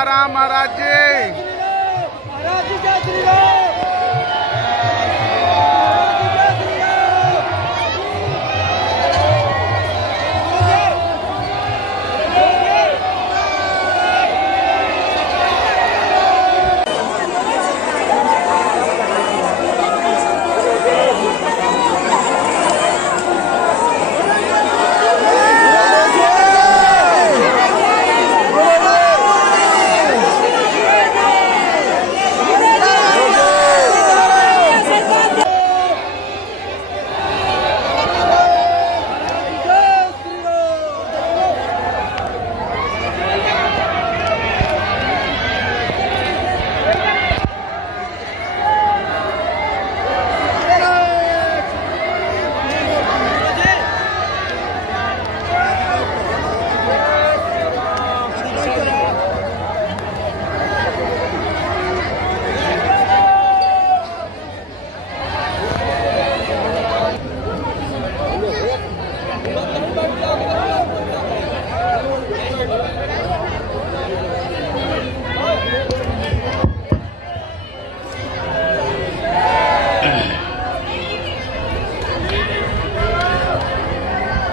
सीताराम महाराज जी।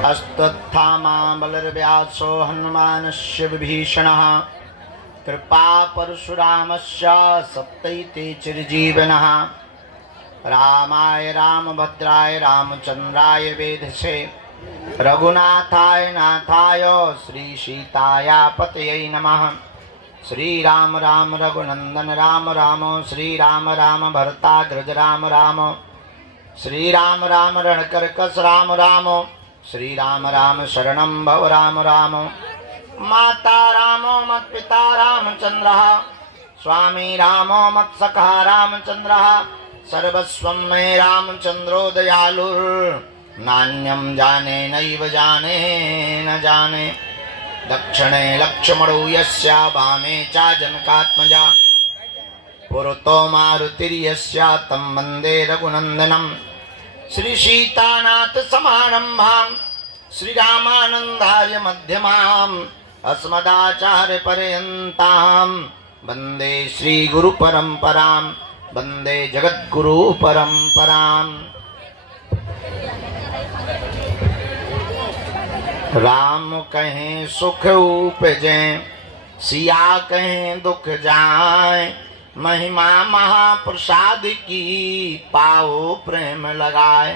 अस्तत्थामा बलर्व्यासो हनुमानस्य विभीषणः कृपा परशुरामस्य सप्तैते चिरजीवनः रामाय रामभद्राय रामचंद्राय वेधसे रघुनाथाय नाथाय श्रीसीताय पतये नमः। श्रीराम राम रघुनंदन राम राम श्रीराम राम भरताग्रज राम राम श्रीराम राम रणकर्कश राम राम श्रीराम राम शरणं भव राम राम। माता रामो मत्पिता रामचंद्रः स्वामी रामो मत्सखा रामचंद्रः सर्वस्वं मे रामचंद्रो दयालुर्नान्यं जाने नैव जाने न जाने। दक्षिणे लक्ष्मणो यस्य वामे च जनकात्मजा पुरतो मारुतिर्यस्य तं वन्दे रघुनन्दनं। श्री सीतानाथ समारंभां श्रीरामानंदार्य मध्यमाम् अस्मदाचार्य पर्यन्तां वन्दे श्री गुरु परंपरां वन्दे जगद्गुरु परंपरां। राम कहें सुख उपजे सिया कहें दुख जाए महिमा महाप्रसाद की पाओ प्रेम लगाए।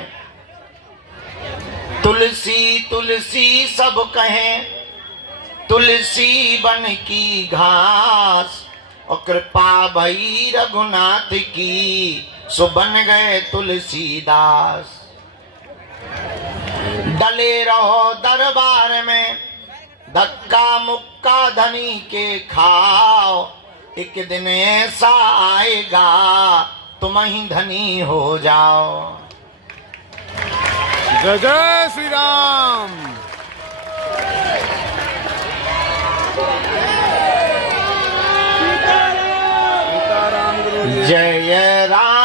तुलसी तुलसी सब कहें तुलसी बन की घास और कृपा भई रघुनाथ की सो बन गए तुलसीदास। डले रहो दरबार में धक्का मुक्का धनी के खाओ एक दिन ऐसा आएगा तुम ही धनी हो जाओ। जय जय श्री राम। सीताराम गुरु जी। जय राम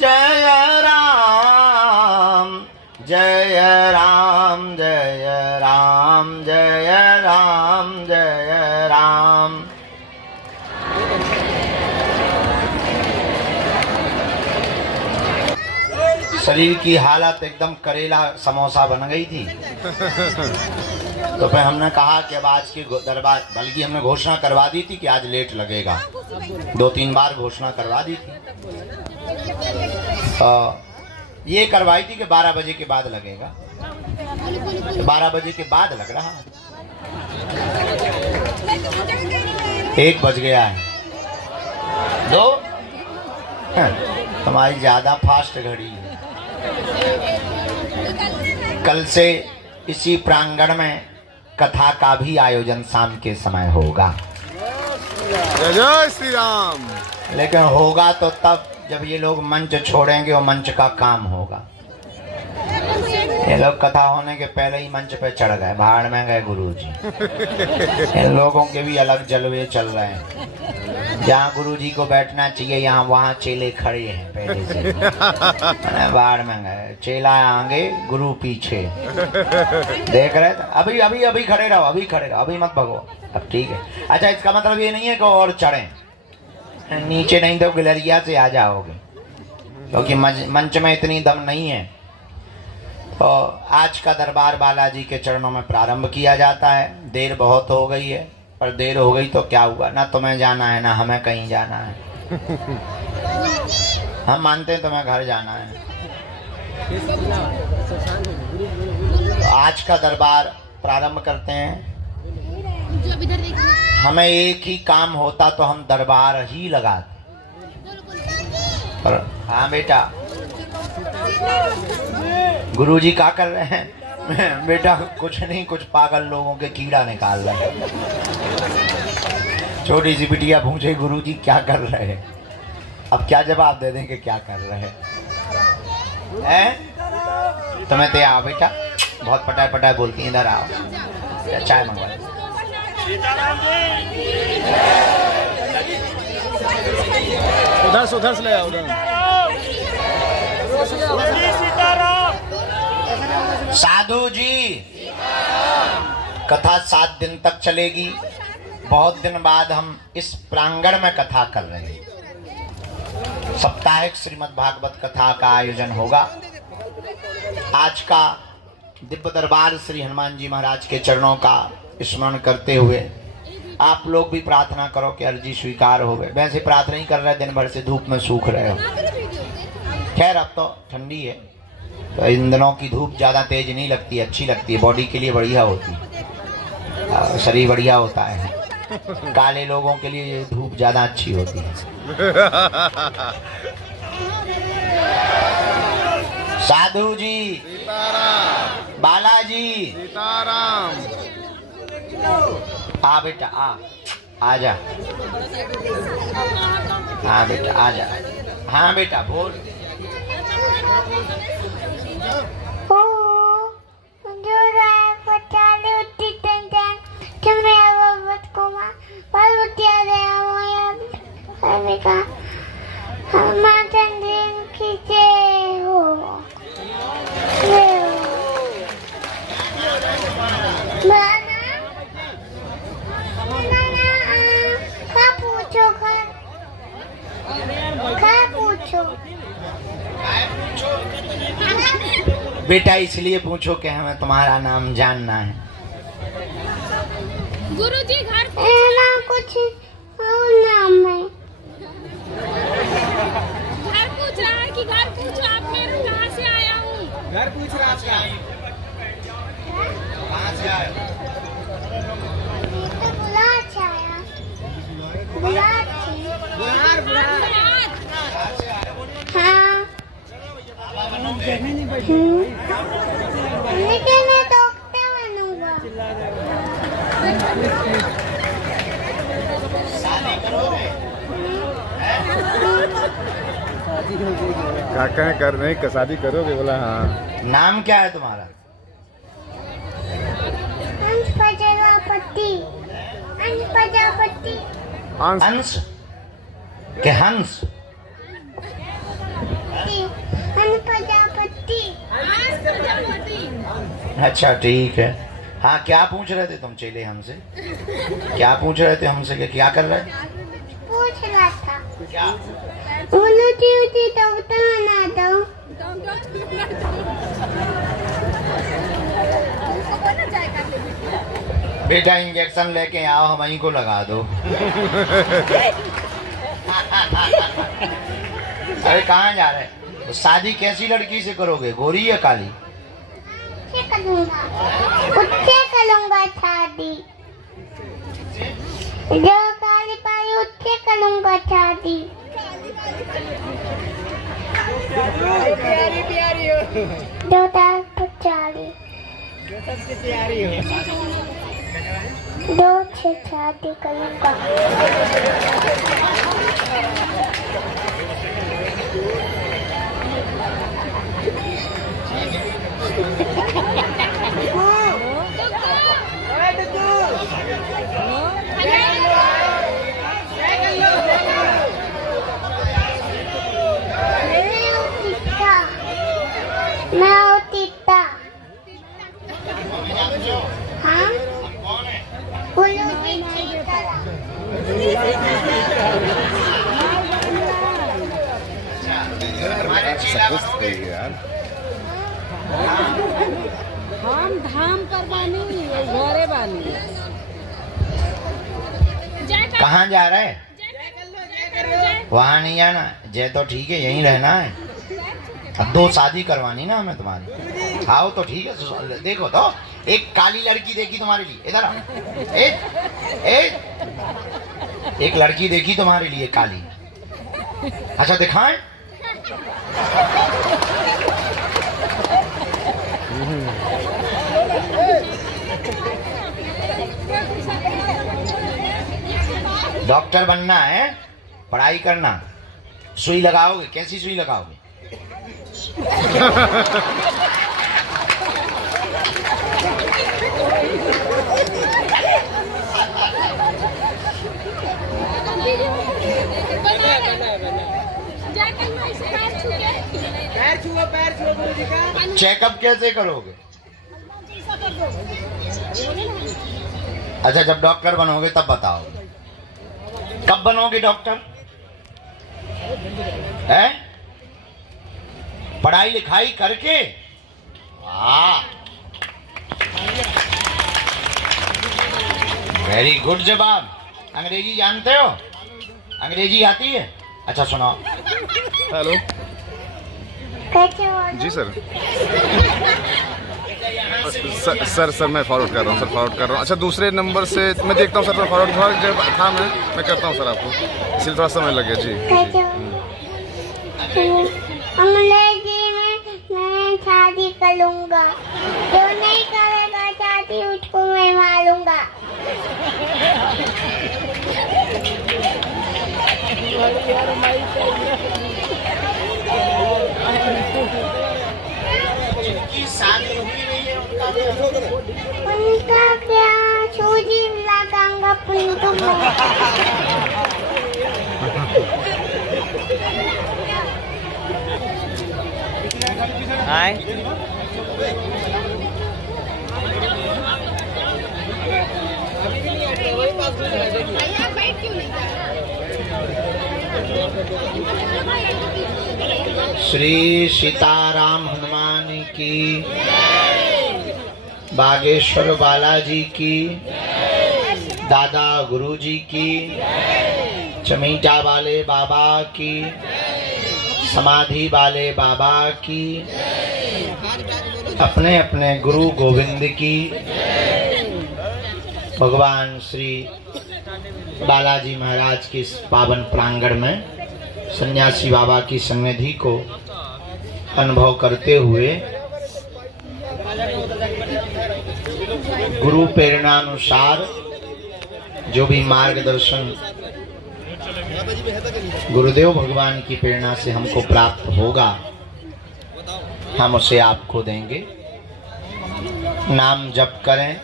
जय राम जय राम जय राम जय राम जय राम। शरीर की हालत एकदम करेला समोसा बन गई थी तो फिर हमने कहा कि अब आज की दरबार, बल्कि हमने घोषणा करवा दी थी कि आज लेट लगेगा, 2-3 बार घोषणा करवा दी थी। ये करवाई थी कि 12 बजे के बाद लगेगा, 12 बजे के बाद लग रहा है। 1 बज गया है। 2 हमारी ज्यादा फास्ट घड़ी है। कल से इसी प्रांगण में कथा का भी आयोजन शाम के समय होगा। जय जय श्री राम। लेकिन होगा तो तब जब ये लोग मंच छोड़ेंगे और मंच का काम होगा। ये लोग कथा होने के पहले ही मंच पे चढ़ गए, भाड़ में गए गुरुजी। इन लोगों के भी अलग जलवे चल रहे हैं। जहाँ गुरुजी को बैठना चाहिए यहाँ वहाँ चेले खड़े हैं पहले से। मैंने बाहर में गए, चेला आगे गुरु पीछे, देख रहे थे। अभी अभी अभी खड़े रहो, अभी खड़े रहो, अभी मत भगो। अब ठीक है। अच्छा, इसका मतलब ये नहीं है कि और चढ़े नीचे, नहीं तो गिलरिया से आ जाओगे, क्योंकि मंच में इतनी दम नहीं है। तो आज का दरबार बालाजी के चरणों में प्रारंभ किया जाता है। देर बहुत हो गई है, पर देर हो गई तो क्या हुआ, ना तुम्हें जाना है ना हमें कहीं जाना है। हम मानते हैं तुम्हें घर जाना है। तो आज का दरबार प्रारंभ करते हैं। हमें एक ही काम होता तो हम दरबार ही लगाते, पर हाँ बेटा, गुरुजी क्या कर रहे हैं? बेटा कुछ नहीं, कुछ पागल लोगों के कीड़ा निकाल रहे हैं। छोटी सी बिटिया पूछे गुरुजी क्या कर रहे हैं, अब क्या जवाब दे दें कि क्या कर रहे हैं? तुम्हें तो आओ बेटा, बहुत पटाए पटाए बोलती है, इधर आओ, चाय मंगवा। उधर से ले आओ, उधर। साधु जी, कथा 7 दिन तक चलेगी। बहुत दिन बाद हम इस प्रांगण में कथा कर रहे हैं। साप्ताहिक श्रीमद् भागवत कथा का आयोजन होगा। आज का दिव्य दरबार श्री हनुमान जी महाराज के चरणों का स्मरण करते हुए आप लोग भी प्रार्थना करो कि अर्जी स्वीकार हो गए। वैसे प्रार्थना ही कर रहे, दिन भर से धूप में सूख रहे हो। खैर अब तो ठंडी है, तो इन दिनों की धूप ज़्यादा तेज नहीं लगती, अच्छी लगती है, बॉडी के लिए बढ़िया होती है, शरीर बढ़िया होता है। काले लोगों के लिए ये धूप ज़्यादा अच्छी होती है। साधु जी, बालाजी, सीताराम। आ बेटा, आ जा। हाँ बेटा, आ जा। हाँ बेटा, बोल। बेटा इसलिए पूछो कि हमें तुम्हारा नाम जानना है। गुरुजी घर ना कुछ और नाम है। घर पूछ रहा है कि घर पूछो आप, मैं कहाँ से आया हूँ। घर पूछ रहा था। कहाँ से आए? तो बुलार से आया। बुलार से। हाँ। लेकिन मैं डॉक्टर बनूंगा। शादी करोगे? काका कर नहीं, शादी करोगे? बोला हाँ। नाम क्या है तुम्हारा? हंस प्रजापति। हंस प्रजापति। हंस के हंस? हंस प्रजापति। अच्छा ठीक है। हाँ, क्या पूछ रहे थे तुम चेले हमसे? क्या पूछ रहे थे हमसे कि क्या कर रहे थे? पूछ रहा था। क्या? उल्टी डॉक्टर बना दो। बेटा इंजेक्शन लेके आओ, हम वहीं को लगा दो। अरे कहाँ जा रहे हैं? तो शादी कैसी लड़की से करोगे, गोरी या काली? उससे करूंगा शादी। जो काली पाई उससे करूंगा शादी। जो 10-40 2 से शादी करूंगा। हाँ उल्लू की तरह। यार हम धाम पर बानी घरे बानी। कहाँ जा रहे हैं? वहाँ नहीं जाना। जय तो ठीक है, यहीं रहना है। अब 2 शादी करवानी ना हमें तुम्हारी। आओ तो ठीक है। देखो तो एक काली लड़की देखी तुम्हारे लिए, इधर आओ। एक लड़की देखी तुम्हारे लिए काली। अच्छा दिखाएं? डॉक्टर बनना है, पढ़ाई करना। सुई लगाओगे? कैसी सुई लगाओगे? चेकअप कैसे करोगे? अच्छा जब डॉक्टर बनोगे तब बताओगे। कब बनोगे डॉक्टर? है पढ़ाई लिखाई करके? वाह, वेरी गुड जवाब। अंग्रेजी जानते हो? अंग्रेजी आती है? अच्छा सुनाओ। हेलो कैसे हो? जी सर। सर मैं फॉरवर्ड कर रहा हूँ, सर फॉरवर्ड कर रहा हूँ। अच्छा दूसरे नंबर से मैं देखता हूँ सर, मैं फॉरवर्ड जब था मैं करता हूँ सर आपको, इसलिए थोड़ा समय लगे जी। कैसे हो? अंग्रेजी में मैं शादी कर लूँगा, जो नहीं करेगा शादी उसको मैं मारूंगा। उनका क्या सूजी लगाऊंगा पुंटू में। श्री सीताराम हनुमान की, बागेश्वर बालाजी की, दादा गुरुजी की, चमीटा वाले बाबा की, समाधि वाले बाबा की, अपने अपने गुरु गोविंद की, भगवान श्री बालाजी महाराज के इस पावन प्रांगण में सन्यासी बाबा की सन्निधि को अनुभव करते हुए गुरु प्रेरणानुसार जो भी मार्गदर्शन गुरुदेव भगवान की प्रेरणा से हमको प्राप्त होगा, हम उसे आपको देंगे। नाम जप करें,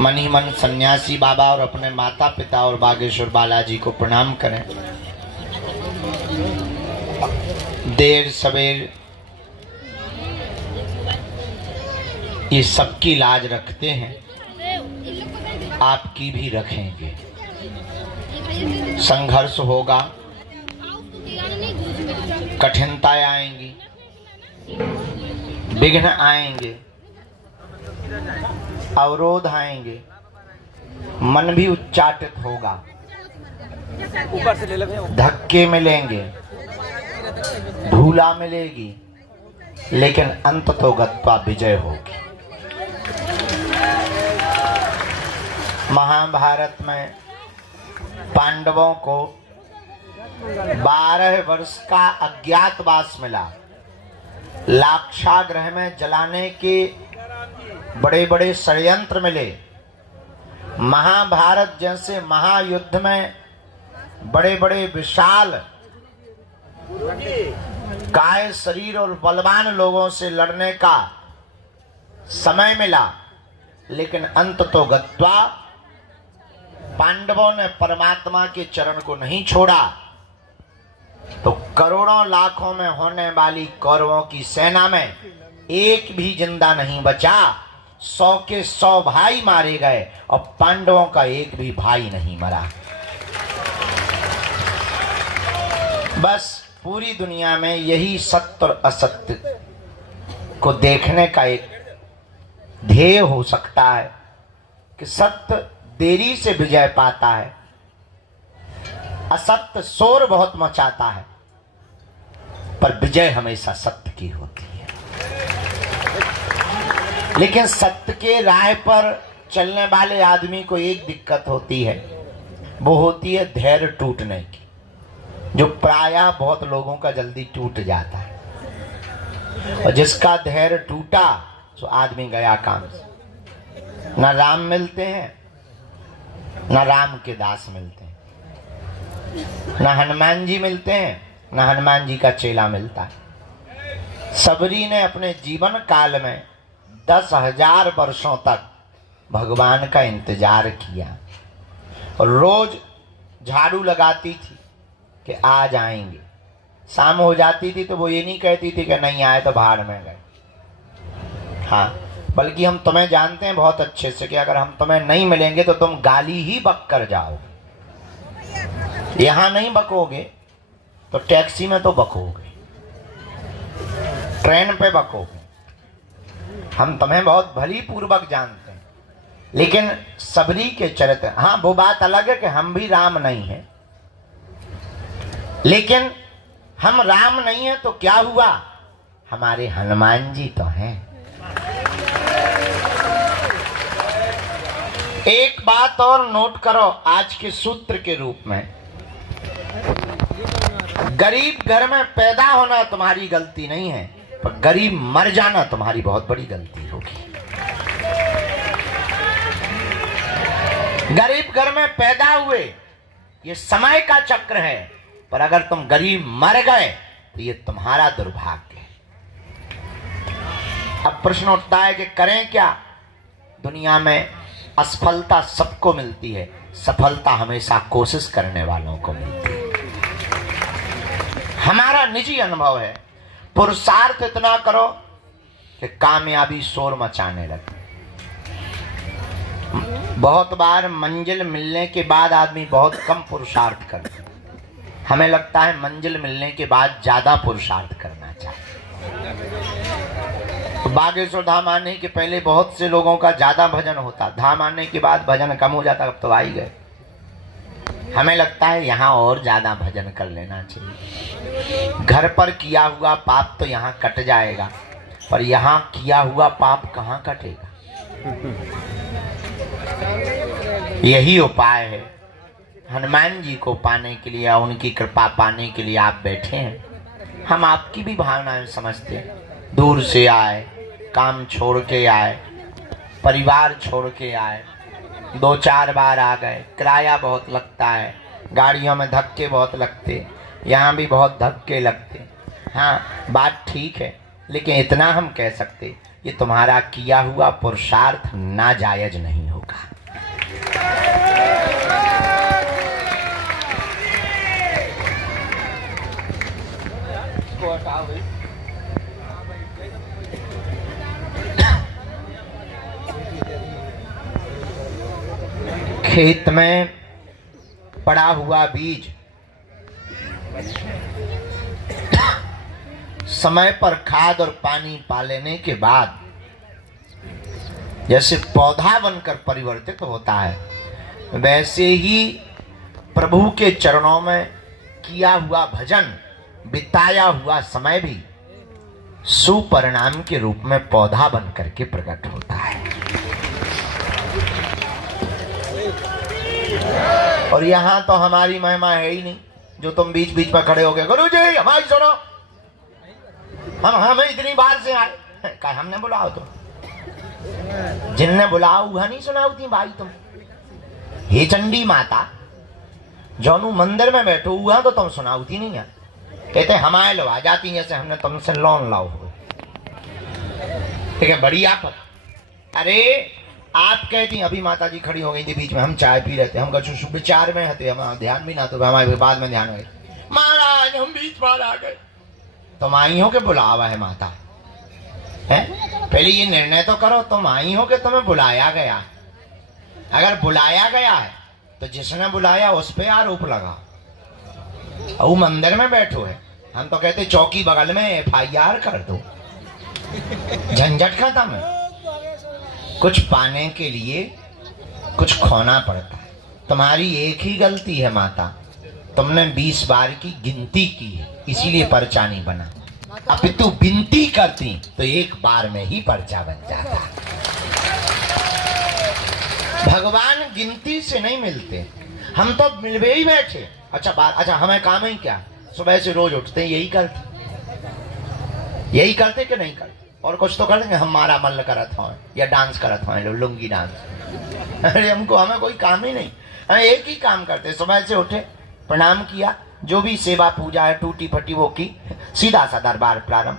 मन ही मन सन्यासी बाबा और अपने माता पिता और बागेश्वर बालाजी को प्रणाम करें। देर सवेर ये सबकी लाज रखते हैं, आपकी भी रखेंगे। संघर्ष होगा, कठिनताएं आएंगी, विघ्न आएंगे, अवरोध आएंगे, मन भी उच्चाटित होगा, धक्के मिलेंगे, धूला मिलेगी, लेकिन अंत तो गत्वा विजय होगी। महाभारत में पांडवों को 12 वर्ष का अज्ञातवास मिला। लाक्षागृह में जलाने के बड़े बड़े षड्यंत्र मिले। महाभारत जैसे महायुद्ध में बड़े बड़े विशाल काय शरीर और बलवान लोगों से लड़ने का समय मिला, लेकिन अंत तो गत्वा पांडवों ने परमात्मा के चरण को नहीं छोड़ा, तो करोड़ों लाखों में होने वाली कौरवों की सेना में एक भी जिंदा नहीं बचा। 100 के 100 भाई मारे गए और पांडवों का एक भी भाई नहीं मरा। बस पूरी दुनिया में यही सत्य और असत्य को देखने का एक ध्येय हो सकता है कि सत्य देरी से विजय पाता है, असत्य शोर बहुत मचाता है, पर विजय हमेशा सत्य की होती है। लेकिन सत्य के राह पर चलने वाले आदमी को एक दिक्कत होती है, वो होती है धैर्य टूटने की, जो प्रायः बहुत लोगों का जल्दी टूट जाता है। और जिसका धैर्य टूटा तो आदमी गया काम से। न राम मिलते हैं, न राम के दास मिलते हैं, न हनुमान जी मिलते हैं, न हनुमान जी का चेला मिलता है। सबरी ने अपने जीवन काल में 10,000 वर्षों तक भगवान का इंतजार किया और रोज झाड़ू लगाती थी कि आ जाएंगे। शाम हो जाती थी तो वो ये नहीं कहती थी कि नहीं आए तो भाड़ में गए। हाँ, बल्कि हम तुम्हें जानते हैं बहुत अच्छे से कि अगर हम तुम्हें नहीं मिलेंगे तो तुम गाली ही बक कर जाओगे। यहां नहीं बकोगे तो टैक्सी में तो बकोगे, ट्रेन पे बकोगे। हम तुम्हें बहुत भली पूर्वक जानते हैं। लेकिन सबरी के चरित्र, हाँ वो बात अलग है कि हम भी राम नहीं हैं, लेकिन हम राम नहीं हैं तो क्या हुआ, हमारे हनुमान जी तो हैं। एक बात और नोट करो आज के सूत्र के रूप में, गरीब घर में पैदा होना तुम्हारी गलती नहीं है, पर गरीब मर जाना तुम्हारी बहुत बड़ी गलती होगी। गरीब घर में पैदा हुए ये समय का चक्र है, पर अगर तुम गरीब मर गए तो ये तुम्हारा दुर्भाग्य है। अब प्रश्न उठता है कि करें क्या। दुनिया में असफलता सबको मिलती है, सफलता हमेशा कोशिश करने वालों को मिलती है। हमारा निजी अनुभव है, पुरुषार्थ इतना करो कि कामयाबी शोर मचाने लगे। बहुत बार मंजिल मिलने के बाद आदमी बहुत कम पुरुषार्थ करता है। हमें लगता है मंजिल मिलने के बाद ज्यादा पुरुषार्थ करना चाहिए। तो बागेश्वर धाम आने के पहले बहुत से लोगों का ज्यादा भजन होता, धाम आने के बाद भजन कम हो जाता, अब तो आ ही गए। हमें लगता है यहाँ और ज्यादा भजन कर लेना चाहिए। घर पर किया हुआ पाप तो यहाँ कट जाएगा, पर यहाँ किया हुआ पाप कहाँ कटेगा। यही उपाय है। हनुमान जी को पाने के लिए, उनकी कृपा पाने के लिए आप बैठे हैं। हम आपकी भी भावनाएं समझते हैं। दूर से आए, काम छोड़ के आए, परिवार छोड़ के आए, 2-4 बार आ गए, किराया बहुत लगता है, गाड़ियों में धक्के बहुत लगते, यहाँ भी बहुत धक्के लगते। हाँ बात ठीक है, लेकिन इतना हम कह सकते, ये तुम्हारा किया हुआ पुरुषार्थ नाजायज नहीं होगा। खेत में पड़ा हुआ बीज समय पर खाद और पानी पा लेने के बाद जैसे पौधा बनकर परिवर्तित होता है, वैसे ही प्रभु के चरणों में किया हुआ भजन, बिताया हुआ समय भी सुपरिणाम के रूप में पौधा बन करके प्रकट होता है। और यहाँ तो हमारी महिमा है ही नहीं, जो तुम बीच बीच में खड़े हो गए, गुरु जी हमारी सुनो, हम इतनी बार से आए, क्या हमने बुलाओ तुम, जिनने बुलाओ वह नहीं सुनाओ थी भाई तुम। हे चंडी माता, जोनू मंदिर में बैठो हुआ तो तुम सुनाओ थी नहीं है, कहते हमारे लो आ जाती जैसे हमने तुमसे लोन लाओ हो। ठीक है, बड़ी आप, अरे आप कहती अभी माता जी खड़ी हो गई थी बीच में, हम चाय पी रहे थे, हम कछु विचार में थे, हम ध्यान भी ना, तो हमारे बाद में ध्यान गए, महाराज हम बीच बार आ गए। तुम आई हो के बुलावा है माता, है? पहले ये निर्णय तो करो, तुम आई हो कि तुम्हें बुलाया गया? अगर बुलाया गया है तो जिसने बुलाया उस पे आरोप लगा। वो मंदिर में बैठो है, हम तो कहते चौकी बगल में FIR कर दो, झंझट खत्म है। कुछ पाने के लिए कुछ खोना पड़ता है। तुम्हारी एक ही गलती है माता, तुमने 20 बार की गिनती की है, इसीलिए पर्चा नहीं बना। अब तू विनती करती तो एक बार में ही पर्चा बन जाता। भगवान गिनती से नहीं मिलते, हम तो मिलवे ही बैठे। अच्छा हमें काम ही क्या, सुबह से रोज उठते यही करते कि नहीं करते? और कुछ तो कर देंगे, हमारा मन करत हो या डांस करत हो, लुंगी डांस। अरे हमें कोई काम ही नहीं, हम एक ही काम करते। सुबह से उठे, प्रणाम किया, जो भी सेवा पूजा है टूटी फटी वो की, सीधा सा दरबार प्रारंभ।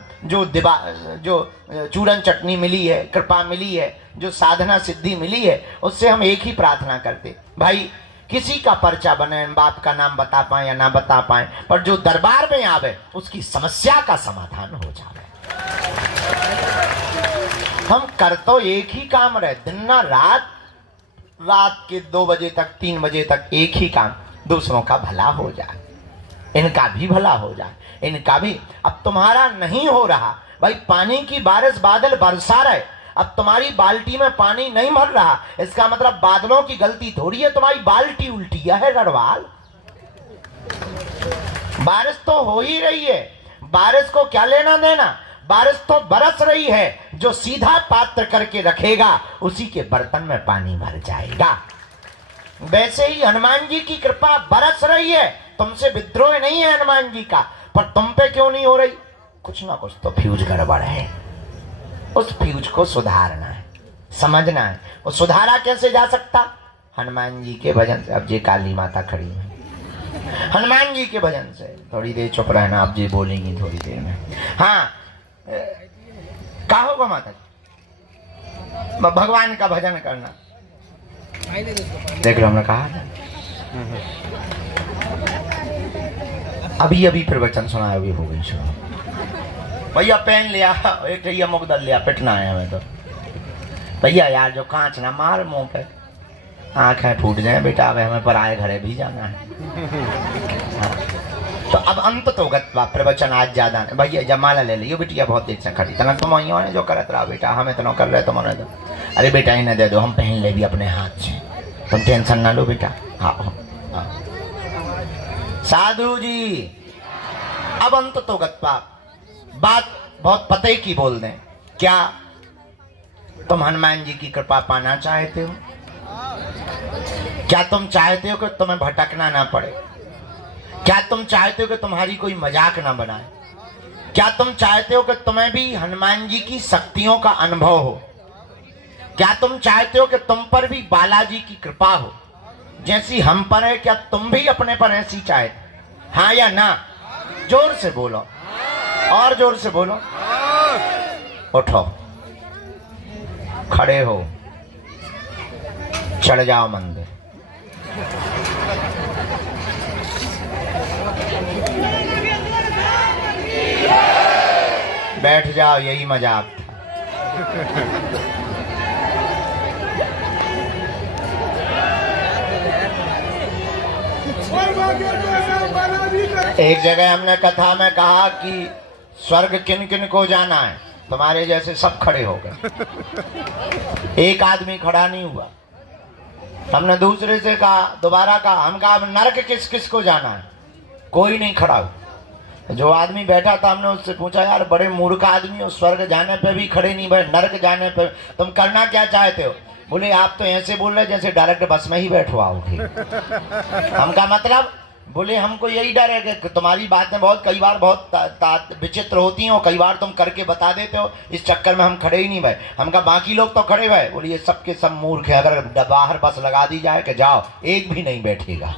जो चूरन चटनी मिली है, कृपा मिली है, जो साधना सिद्धि मिली है, उससे हम एक ही प्रार्थना करते, भाई किसी का पर्चा बने, बाप का नाम बता पाए या ना बता पाए, पर जो दरबार में आवे उसकी समस्या का समाधान हो जाए। हम कर तो एक ही काम रहे, दिन ना रात के 2 बजे तक 3 बजे तक एक ही काम, दूसरों का भला हो जाए, इनका भी भला हो जाए, इनका भी। अब तुम्हारा नहीं हो रहा भाई, पानी की बारिश बादल बरसा रहे, अब तुम्हारी बाल्टी में पानी नहीं भर रहा, इसका मतलब बादलों की गलती थोड़ी है, तुम्हारी बाल्टी उल्टी है गढ़वाल। बारिश तो हो ही रही है, बारिश को क्या लेना देना, बारिश तो बरस रही है। जो सीधा पात्र करके रखेगा उसी के बर्तन में पानी भर जाएगा। वैसे ही हनुमान जी की कृपा बरस रही है, तुमसे विद्रोह नहीं है हनुमान जी का, पर तुम पे क्यों नहीं हो रही? कुछ ना कुछ तो फ्यूज गड़बड़ है, उस फ्यूज को सुधारना है, समझना है। वो सुधारा कैसे जा सकता? हनुमान जी के भजन से। अब जी काली माता खड़ी है, हनुमान जी के भजन से। थोड़ी देर चुप रहना, अब जी बोलेंगी थोड़ी देर में। हाँ, क्या होगा माता जी? भगवान का भजन करना। देख लो, हमने कहा था अभी प्रवचन सुना, अभी हो गई सुना। भैया पेन लिया, एक भैया मुकदल लिया, पिटना है हमें तो। भैया यार जो कांच ना मार मुंह पे, आंखें फूट जाए बेटा, अब हमें पराए घरे भी जाना है। हाँ। तो अब अंत तो गत्वा प्रवचन आज ज्यादा भैया जमाला ले लियो बिटिया, बहुत देर से खड़ी तना तुम आई जो करत रहा बेटा, हमें तो न कर रहे, तुम तो दो। अरे बेटा इन्हें दे दो, हम पहन ले भी अपने हाथ से, तुम टेंशन ना लो बेटा। हाँ। साधु जी, अब अंत तो गत्वा, बात बहुत पते की बोल दें। क्या तुम हनुमान जी की कृपा पाना चाहते हो? क्या तुम चाहते हो कि तुम्हें भटकना ना पड़े? क्या तुम चाहते हो कि तुम्हारी कोई मजाक ना बनाए? क्या तुम चाहते हो कि तुम्हें भी हनुमान जी की शक्तियों का अनुभव हो? क्या तुम चाहते हो कि तुम पर भी बालाजी की कृपा हो जैसी हम पर है? क्या तुम भी अपने पर ऐसी चाहते? हाँ या ना? जोर से बोलो, और जोर से बोलो। उठो, खड़े हो, चढ़ जाओ मंदिर। बैठ जाओ, यही मजाक था। एक जगह हमने कथा में कहा कि स्वर्ग किन किन को जाना है, तुम्हारे जैसे सब खड़े हो गए, एक आदमी खड़ा नहीं हुआ। हमने दूसरे से कहा, दोबारा कहा, हम कहा नरक किस किस को जाना है, कोई नहीं खड़ा हुआ। जो आदमी बैठा था हमने उससे पूछा, यार बड़े मूर्ख आदमी हो, स्वर्ग जाने पे भी खड़े नहीं बैठ, नरक जाने पे तुम करना क्या चाहते हो? बोले आप तो ऐसे बोल रहे जैसे डायरेक्ट बस में ही बैठवाओगे। हमका मतलब, बोले हमको यही डर है कि तुम्हारी बातें बहुत कई बार बहुत विचित्र होती हैं और कई बार तुम करके बता देते हो, इस चक्कर में हम खड़े ही नहीं भाई। हमका बाकी लोग तो खड़े हुए। बोले ये सब के सब मूर्ख है, अगर बाहर बस लगा दी जाए कि जाओ, एक भी नहीं बैठेगा।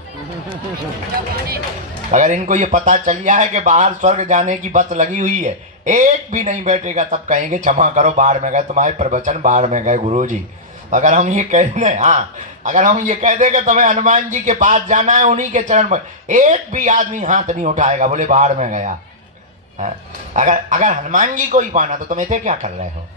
अगर इनको ये पता चल गया है कि बाहर स्वर्ग जाने की बस लगी हुई है, एक भी नहीं बैठेगा, तब कहेंगे क्षमा करो, बाढ़ में गए तुम्हारे प्रवचन, बाढ़ में गए गुरुजी। अगर हम ये कह दें, हाँ, अगर हम ये कह दें कि तुम्हें हनुमान जी के पास जाना है, उन्हीं के चरण पर, एक भी आदमी हाथ नहीं उठाएगा, बोले बाहर में गया। अगर हनुमान जी को ही पाना तो तुम इसे क्या कर रहे हो?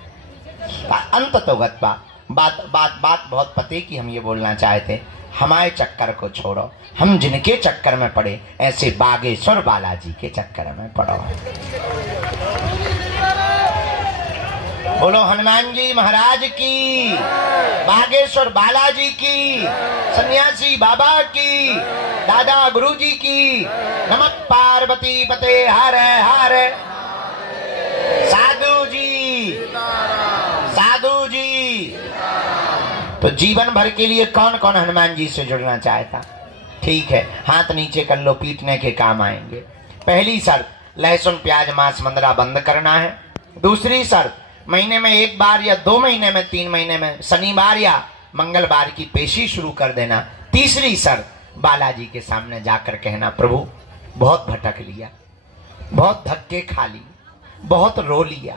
अंत तो गत्वा बात बहुत पते की हम ये बोलना चाहते, हमारे चक्कर को छोड़ो, हम जिनके चक्कर में पड़े ऐसे बागेश्वर बालाजी के चक्कर में पड़ो। बोलो हनुमान जी महाराज की, बागेश्वर बालाजी की, सन्यासी बाबा की, दादा गुरु जी की। नमः पार्वती पते हर हर। साधु जी, साधु जी। तो जीवन भर के लिए कौन कौन हनुमान जी से जुड़ना चाहता? ठीक है, हाथ नीचे कर लो, पीटने के काम आएंगे। पहली शर्त, लहसुन प्याज मांस मंदरा बंद करना है। दूसरी शर्त, महीने में 1 बार या 2 महीने में 3 महीने में शनिवार या मंगलवार की पेशी शुरू कर देना। तीसरी शर्त, बालाजी के सामने जाकर कहना, प्रभु बहुत भटक लिया, बहुत धक्के खा लिए, बहुत रो लिया,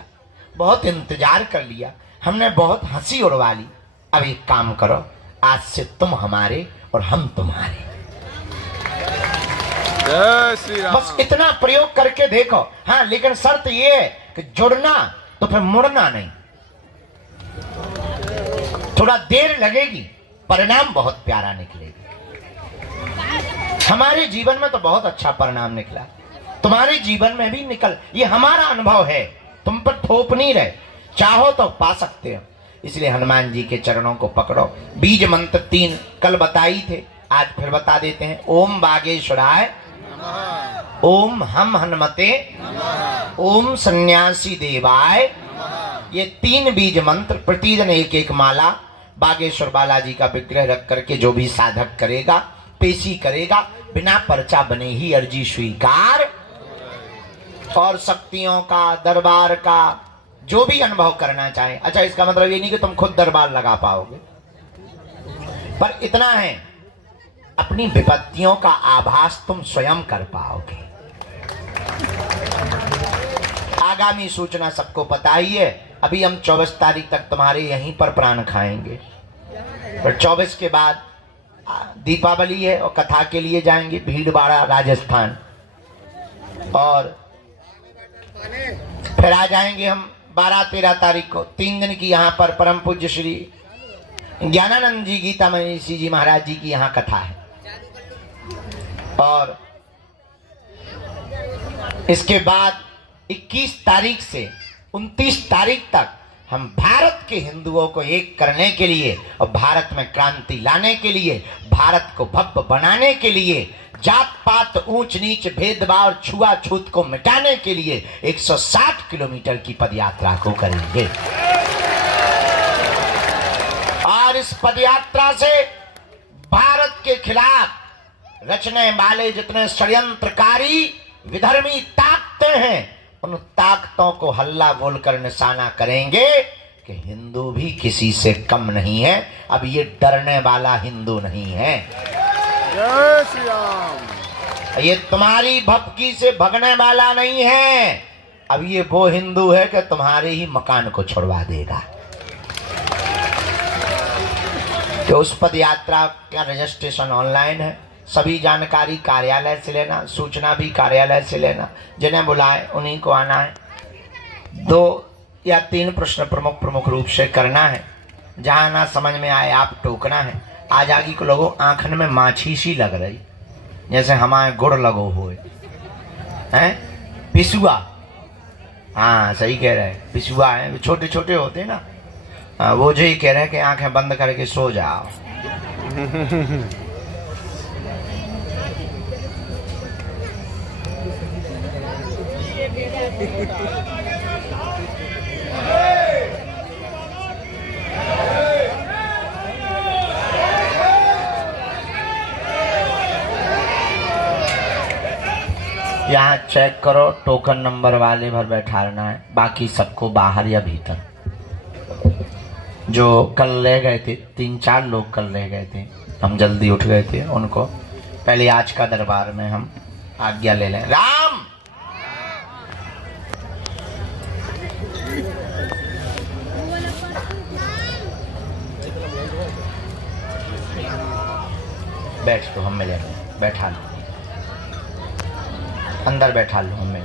बहुत इंतजार कर लिया, हमने बहुत हंसी उड़वा ली। अब एक काम करो, आज से तुम हमारे और हम तुम्हारे। जय श्री राम। बस इतना प्रयोग करके देखो। हाँ, लेकिन शर्त ये है कि जुड़ना तो फिर मुड़ना नहीं। थोड़ा देर लगेगी, परिणाम बहुत प्यारा निकलेगा। हमारे जीवन में तो बहुत अच्छा परिणाम निकला, तुम्हारे जीवन में भी निकल। ये हमारा अनुभव है, तुम पर थोप नहीं रहे, चाहो तो पा सकते हो। इसलिए हनुमान जी के चरणों को पकड़ो। बीज मंत्र 3 कल बताई थे, आज फिर बता देते हैं। ओम बागेश्वराय, ओम हम हनुमते, ओम सन्यासी देवाय। ये 3 बीज मंत्र प्रतिदिन 1-1 माला बागेश्वर बालाजी का विग्रह रख करके जो भी साधक करेगा, पेशी करेगा, बिना पर्चा बने ही अर्जी स्वीकार। और शक्तियों का, दरबार का जो भी अनुभव करना चाहे। अच्छा, इसका मतलब ये नहीं कि तुम खुद दरबार लगा पाओगे, पर इतना है, अपनी विपत्तियों का आभास तुम स्वयं कर पाओगे। आगामी सूचना सबको पता ही है। अभी हम 24 तारीख तक तुम्हारे यहीं पर प्राण खाएंगे, पर 24 के बाद दीपावली है और कथा के लिए जाएंगे भीलवाड़ा राजस्थान, और फिर आ जाएंगे हम 12-13 तारीख को। 3 दिन की यहाँ पर परम पूज्य श्री ज्ञानानंद जी गीता मनीषी जी महाराज जी की यहाँ कथा है। और इसके बाद 21 तारीख से 29 तारीख तक हम भारत के हिंदुओं को एक करने के लिए और भारत में क्रांति लाने के लिए, भारत को भव्य बनाने के लिए, जात पात ऊंच नीच भेदभाव छुआछूत को मिटाने के लिए 160 किलोमीटर की पदयात्रा को करेंगे। और इस पदयात्रा से भारत के खिलाफ रचने वाले जितने षड्यंत्रकारी विधर्मी ताकतें हैं, उन ताकतों को हल्ला बोलकर निशाना करेंगे कि हिंदू भी किसी से कम नहीं है। अब ये डरने वाला हिंदू नहीं है। जय श्री राम। ये तुम्हारी भपकी से भगने वाला नहीं है। अब ये वो हिंदू है कि तुम्हारे ही मकान को छुड़वा देगा। तो उस पद यात्रा का रजिस्ट्रेशन ऑनलाइन है। सभी जानकारी कार्यालय से लेना, सूचना भी कार्यालय से लेना। जिन्हें बुलाए उन्हीं को आना है। 2 या 3 प्रश्न प्रमुख रूप से करना है। जहां ना समझ में आए आप टोकना है। आज आगे को लोगों आंखन में माछी सी लग रही, जैसे हमारे गुड़ लगो हुए हैं। पिसुआ, हाँ सही कह रहे हैं, पिसुआ है, छोटे छोटे होते हैं ना। वो जो ही कह रहे हैं कि आंखें बंद करके सो जाओ। यहाँ चेक करो, टोकन नंबर वाले भर बैठाना है, बाकी सबको बाहर या भीतर। जो कल ले गए थे, 3-4 लोग कल ले गए थे, हम जल्दी उठ गए थे, उनको पहले आज का दरबार में हम आज्ञा ले लें। राम बैठ तो हम मिलेंगे, बैठा लो अंदर, बैठा लो हमें।